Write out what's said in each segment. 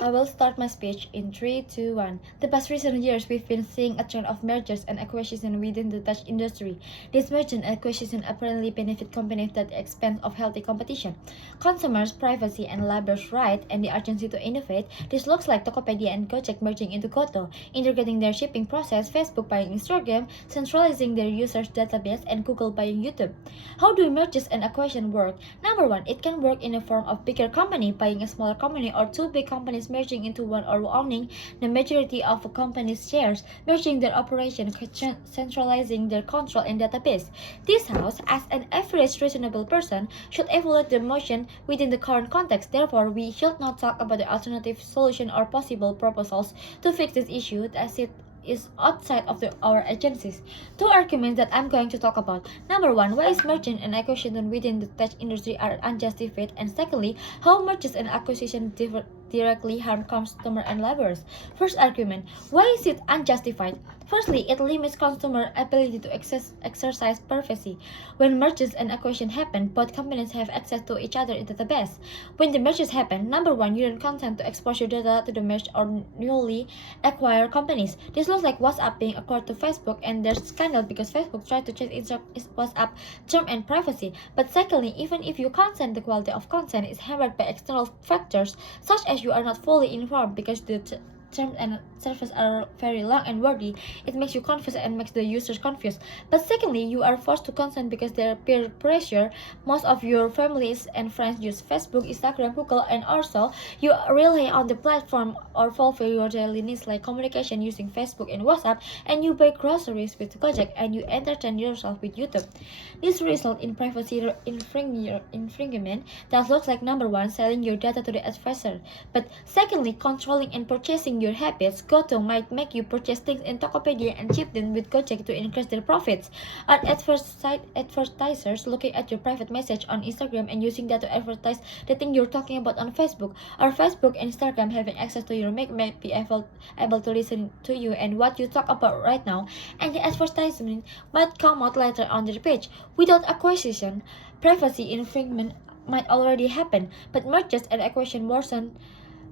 I will start my speech in 3, 2, 1. The past recent years, we've been seeing a trend of mergers and acquisitions within the tech industry. These mergers and acquisitions apparently benefit companies at the expense of healthy competition, consumers' privacy and labor's rights, and the urgency to innovate. This looks like Tokopedia and Gojek merging into Goto, integrating their shipping process, Facebook buying Instagram, centralizing their users' database, and Google buying YouTube. How do mergers and acquisitions work? Number 1, it can work in the form of bigger company buying a smaller company or two big companies merging into one or owning the majority of a company's shares, merging their operation, centralizing their control and database. This house, as an average reasonable person, should evaluate the motion within the current context. Therefore, we should not talk about the alternative solution or possible proposals to fix this issue as it is outside of our agencies. Two arguments that I'm going to talk about. Number 1, why is merging and acquisition within the tech industry are unjustified, and secondly, how mergers and acquisition directly harm customer and laborers. First argument, why is it unjustified? Firstly, it limits consumer ability to exercise privacy. When mergers and acquisitions happen, both companies have access to each other's database. When the mergers happen, number 1, you don't consent to expose your data to the merged or newly acquired companies. This looks like WhatsApp being acquired to Facebook, and there's scandal because Facebook tried to change its WhatsApp term and privacy. But secondly, even if you consent, the quality of consent is hampered by external factors such as you are not fully informed because the terms and services are very long and wordy. It makes you confused and makes the users confused. But secondly, you are forced to consent because there peer pressure. Most of your families and friends use Facebook, Instagram, Google, and also you rely on the platform or fulfill your daily needs like communication using Facebook and WhatsApp, and you buy groceries with Gojek, and you entertain yourself with YouTube. This results in privacy infringement that looks like number 1, selling your data to the adversary, but secondly, controlling and purchasing your habits. Goto might make you purchase things in Tokopedia and ship them with Gojek to increase their profits. Are advertisers looking at your private message on Instagram and using that to advertise the thing you're talking about on Facebook? Are Facebook and Instagram having access to your might be able to listen to you and what you talk about right now, and the advertisement might come out later on their page. Without acquisition, privacy infringement might already happen, but mergers and acquisition worsen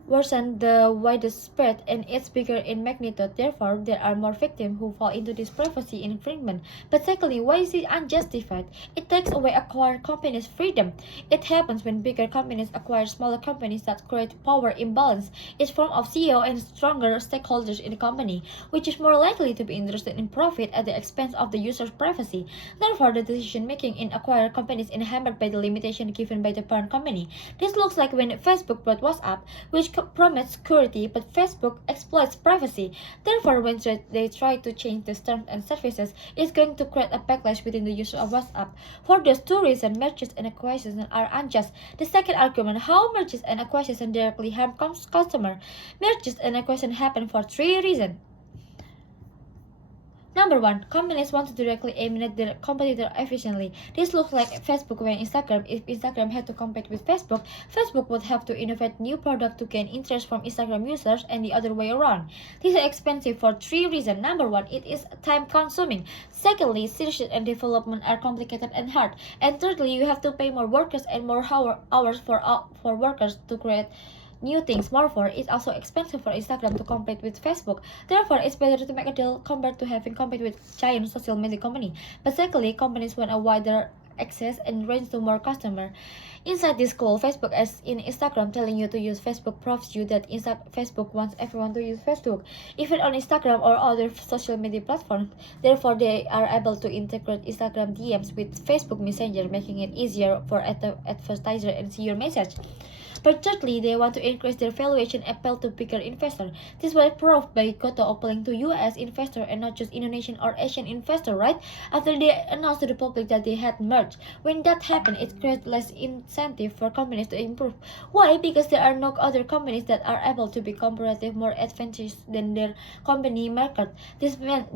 the widest spread and it's bigger in magnitude. Therefore, there are more victims who fall into this privacy infringement. But secondly, why is it unjustified? It takes away acquired companies' freedom. It happens when bigger companies acquire smaller companies that create power imbalance. It's form of CEO and stronger stakeholders in the company, which is more likely to be interested in profit at the expense of the user's privacy. Therefore, the decision making in acquired companies is hampered by the limitation given by the parent company. This looks like when Facebook bought WhatsApp, which promotes security, but Facebook exploits privacy. Therefore, when they try to change the terms and services, it's going to create a backlash within the user of WhatsApp. For those two reasons, mergers and acquisitions are unjust. The second argument, how mergers and acquisitions directly harm customer. Mergers and acquisitions happen for 3 reasons. Number 1, companies want to directly eliminate their competitor efficiently. This looks like Facebook when Instagram. If Instagram had to compete with Facebook, Facebook would have to innovate new product to gain interest from Instagram users and the other way around. This is expensive for 3 reasons. Number 1, it is time consuming. Secondly, research and development are complicated and hard. And thirdly, you have to pay more workers and more hours for workers to create new things. Moreover, it's also expensive for Instagram to compete with Facebook. Therefore, it's better to make a deal compared to having compete with giant social media company. But secondly, companies want a wider access and range to more customers. Inside this call, Facebook as in Instagram telling you to use Facebook proves you that Facebook wants everyone to use Facebook, even on Instagram or other social media platforms. Therefore, they are able to integrate Instagram DMs with Facebook Messenger, making it easier for advertiser and see your message. But thirdly, they want to increase their valuation appeal to bigger investors. This was proved by Goto appealing to US investor and not just Indonesian or Asian investor, right? After they announced to the public that they had merged. When that happened, it created less incentive for companies to improve. Why? Because there are no other companies that are able to be comparatively more advantageous than their company market. This means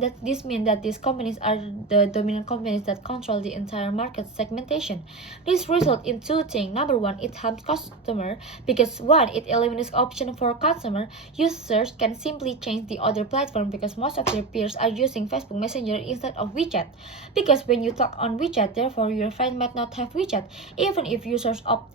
that these companies are the dominant companies that control the entire market segmentation. This results in 2 things. Number 1, it harms customer because 1, it eliminates option for consumer. Users can simply change the other platform because most of their peers are using Facebook Messenger instead of WeChat. Because when you talk on WeChat, therefore your friend might not have WeChat, even if users opt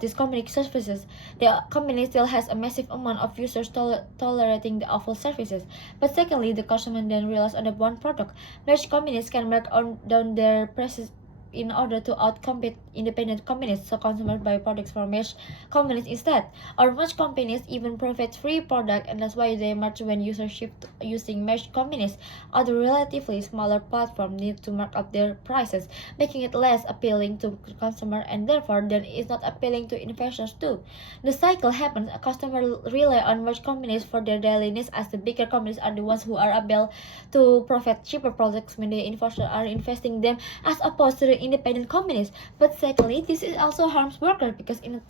these company services. The company still has a massive amount of users tolerating the awful services. But secondly, the customer then relies on the one product. Large companies can mark down their prices in order to outcompete independent companies, so consumers buy products from merged companies instead. Or merged companies even provide free product, and that's why they merge when users shift using merged companies. Other relatively smaller platforms need to mark up their prices, making it less appealing to consumers and therefore then is not appealing to investors too. The cycle happens. Customers rely on merged companies for their daily needs, as the bigger companies are the ones who are able to provide cheaper products when the investors are investing them, as opposed to the independent companies. But secondly, this is also harms workers because in the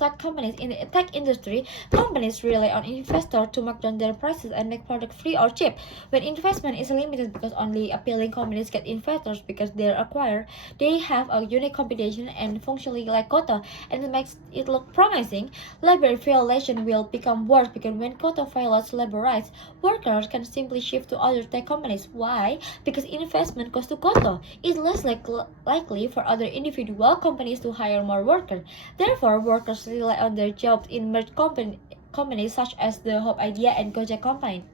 tech industry, companies rely on investors to mark down their prices and make products free or cheap. When investment is limited because only appealing companies get investors because they're acquired, they have a unique competition and functionally like quota, and it makes it look promising. Labor violation will become worse because when quota violates labor rights, workers can simply shift to other tech companies. Why? Because investment goes to quota. It's less likely for other individual companies to hire more workers. Therefore, workers rely on their jobs in merged companies such as the Hope Idea and Gojek combined.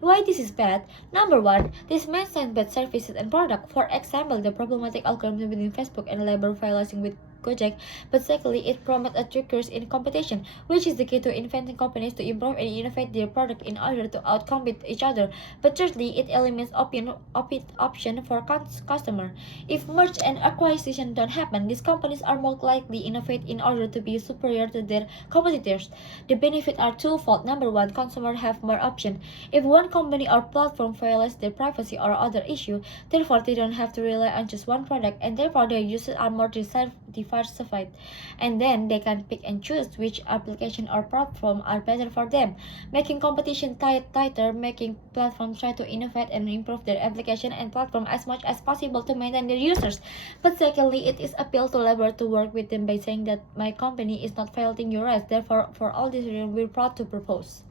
Why this is bad? Number one, this maintains bad services and product. For example, the problematic algorithm within Facebook and labor violation with Gojek. But secondly, it promotes a triggers in competition, which is the key to inventing companies to improve and innovate their product in order to outcompete each other. But thirdly, it eliminates option for customer. If merge and acquisition don't happen, these companies are more likely innovate in order to be superior to their competitors. The benefits are twofold. Number one, consumers have more options. If one company or platform violates their privacy or other issue, therefore they don't have to rely on just one product, and therefore their users are more diversified, and then they can pick and choose which application or platform are better for them, making competition tighter, making platforms try to innovate and improve their application and platform as much as possible to maintain their users. But secondly, it is appeal to labor to work with them by saying that my company is not violating your rights. Therefore, for all these reasons, we're proud to propose.